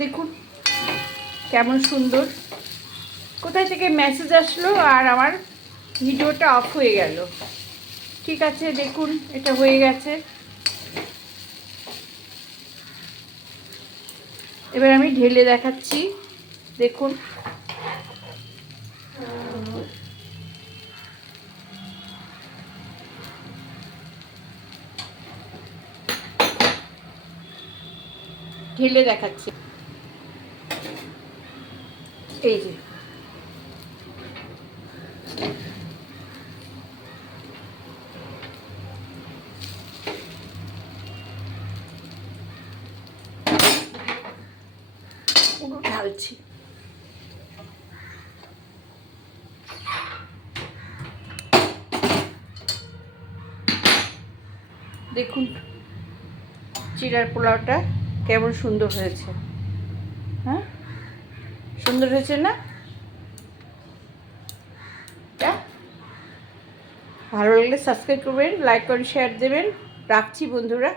দেখুন কেমন সুন্দর। কোথায় থেকে মেসেজ আসলো আর আমার ভিডিওটা অফ হয়ে গেল। ঠিক আছে, দেখুন এটা হয়ে গেছে। এবার আমি ঢেলে দেখাচ্ছি, দেখুন। ঢেলে দেখাচ্ছি, এই যে পুরো ঢালছি। দেখুন চিড়ার পোলাওটা কেমন সুন্দর হয়েছে। হ্যাঁ, সুন্দর হয়েছে না? ভালো লাগলে সাবস্ক্রাইব করবেন, লাইক করে শেয়ার দেবেন। রাখছি বন্ধুরা।